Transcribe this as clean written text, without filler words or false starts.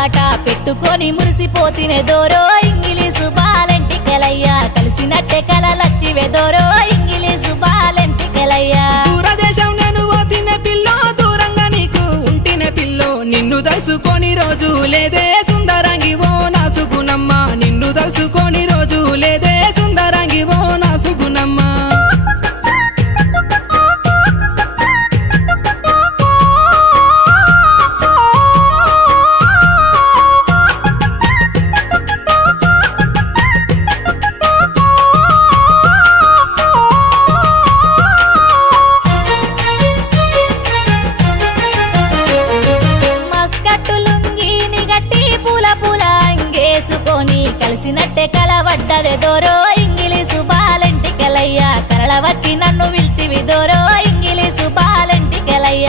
బాట పెట్టుకొని మురిసిపోతినే దోరో ఇంగిలీసు బాలెంటికెలయ్యా కలిసినట్టే కలలత్తివే దోరో ఇంగిలీసు బాలెంటికెలయ్యా దూరదేశం నేను పోతినే పిల్లో దూరంగా నీకు ఉంటినే పిల్లో నిన్ను దలుసుకొని రోజు లేదే సుందరంగి ఓ నా సుగుణమ్మ నిన్ను దలుసుకొని రోజు లేదే సుందరంగి ఓ నా సుగుణమ్మ కలిసినట్టే కలవడ్డదే దోరో ఇంగిలీసు బాలెంటికెలయ్యా కరళ వచ్చి నన్ను విల్తివి దోరో